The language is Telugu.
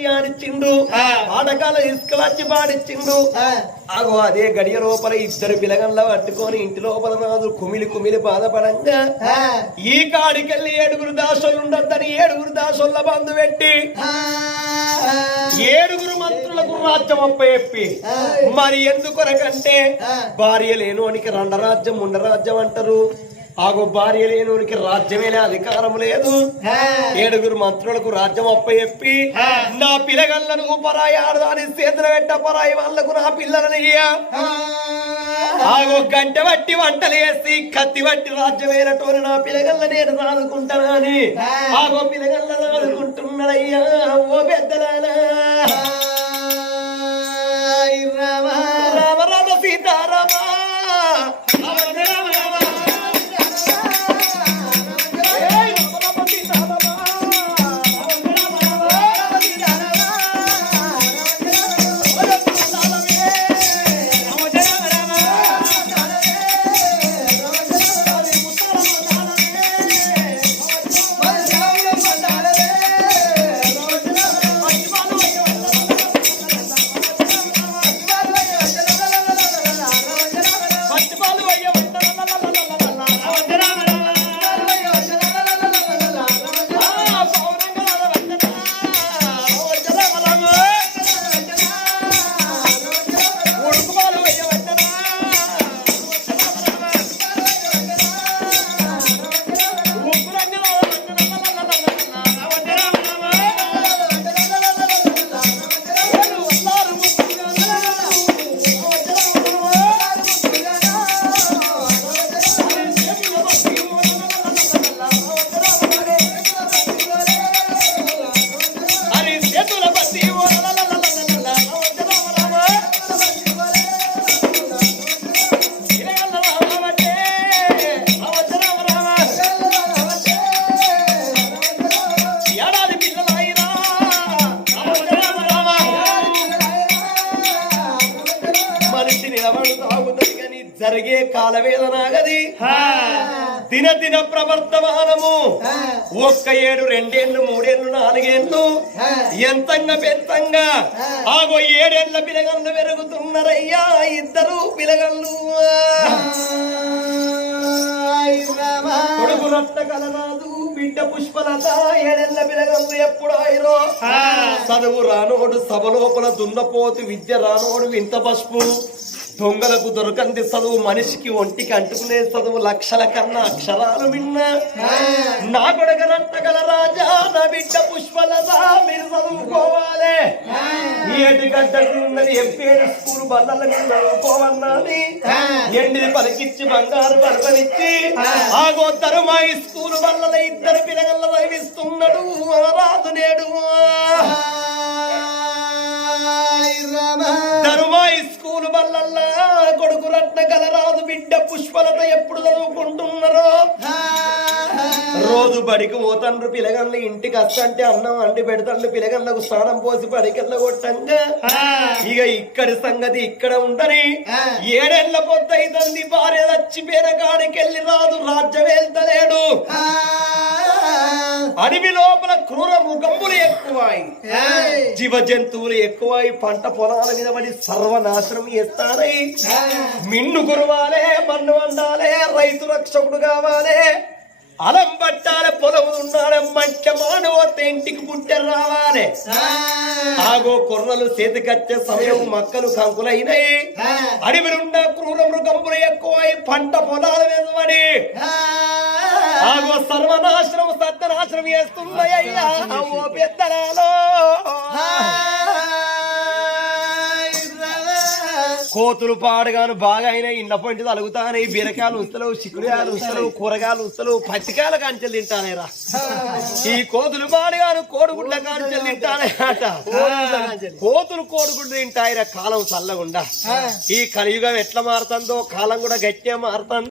ఆడిచ్చిండు. ఆ. పాటకాల తీసుకువచ్చి పాడిచ్చిండు. అదే గడియ లోపల ఇద్దరు పిలగంల పట్టుకొని ఇంటి లోపల రాజు కుమిలి కుమిలి బాధపడంగా ఈ కాడికెళ్ళి ఏడుగురు దాసోళ్ళుండద్దని ఏడుగురు దాసోళ్ళ బంధు పెట్టి ఏడుగురు మంత్రులకు రాజ్యం అప్పచెప్పి. మరి ఎందుకొరకంటే భార్య లేనోనికి రండరాజ్యం ఉండరాజ్యం అంటారు. ఆగో భార్య లేనోనికి రాజ్యమేలే అధికారం లేదు. ఏడుగురు మంత్రులకు రాజ్యం అప్పచెప్పి నా పిల్లగళ్ళను పరాయి ఆడదాని చేతులు పెట్ట పరాయి వాళ్ళకు నా పిల్లలని. ఆగో గంట బట్టి వంటలు వేసి కత్తి బట్టి రాజ్యమైనటువంటి నా పిల్లగల్ల నేను సాదుకుంటానని ఆగో పిల్లగల్ల సాదుకుంటున్నాడయ్యా మనిషి నిలబడు తాగుతుంది కానీ జరిగే కాలవేదనాగది దిన దిన ప్రవర్తమానము ఒక్క ఏడు రెండేళ్ళు మూడేళ్ళు నాలుగేళ్ళు. ఎంతంగా పెంతంగా ఆగో ఏడేళ్ళ పిలగళ్ళు పెరుగుతున్నారయ్యా ఇద్దరు పిలగళ్ళు. కొడుకు రత్న కలరాదు బిడ్డ పుష్పలత ఏడేళ్ళ పిలగళ్ళు ఎప్పుడు ఆయిరో. చదువు రానోడు సభ లోపల దున్నపోతు విద్య రానోడు వింత పసుపు. దొంగలకు దొరకంది చదువు మనిషికి ఒంటికి అంటుకునే చదువు లక్షల కన్నా అక్షరాలు విన్నా నా కొడుకు రట్టగల రాజా నా బిడ్డ పుష్పలదా మీరు చదువుకోవాలి. ఏటి గడ్డకు ఉన్నది ఎంపీఎడ్ స్కూల్ బల్లల మీద చదువుకోవన్నది ఎండిది పలికిచ్చి బంగారు బలపనిచ్చి ఆగో తరుమాయి స్కూల్ బల్లల ఇద్దరు పిల్లగల్ల చదివిస్తున్నాడు రాదు నేడు కొడుకు రత్న కలరాదు బిడ్డ పుష్పలత ఎప్పుడు చదువుకుంటున్నారో? రోజు బడికి పోతండ్రు పిలగన్లు ఇంటికి వస్తంటే అన్నం అండి పెడతండ్రు పిలగన్లకు స్నానం పోసి బడికెళ్ళ కొట్టంగా. ఇక ఇక్కడి సంగతి ఇక్కడ ఉండని ఏడేళ్ళ పొద్దు అయితంది భార్య చచ్చిపోయిన కాడికెళ్ళి రాదు రాజ్యం వెళ్తలేడు అడవి లోపల క్రూర మృగములు ఎక్కువాయి. జీవ జంతువులు ఎక్కువై పంట పొలాల మీద పడి సర్వనాశనం చేస్తారై. మిన్ను కురవాలే మన్ను వండాలే రైతు రక్షకుడు కావాలే. అలం పట్టాలే పొలం ఉండాలి మంచి మానవతే ఇంటికి పుట్టే రావాలి. ఆగో కొర్రలు చేతికచ్చే సమయం మక్కలు కంకులైనాయి. అడవిలున్న క్రూర మృగములు ఎక్కువై పంట పొలాల మీద పడి. ఆగో సర్వనాశనం చేస్తున్నాయ్యా ఓ పెద్దలాలో కోతులు పాడగాను బాగా అయినాయి ఇండ్ల పొంటి తలుగుతాయి బీరకాయలు ఉస్తలేవు చిక్కుడుకాయలు ఉస్తలేవు కూరగాయలు ఉస్తలేవు పచ్చికాయల కాంచెలు తింటానేరా. ఈ కోతులు పాడగాను కోడిగుడ్ల కాంచెలు తింటానే అట కోతులు కోడిగుడ్లు తింటాయిరా కాలం చల్లగుండా. ఈ కలియుగం ఎట్లా మారుతుందో కాలం కూడా గట్టిగా మారుతుంది.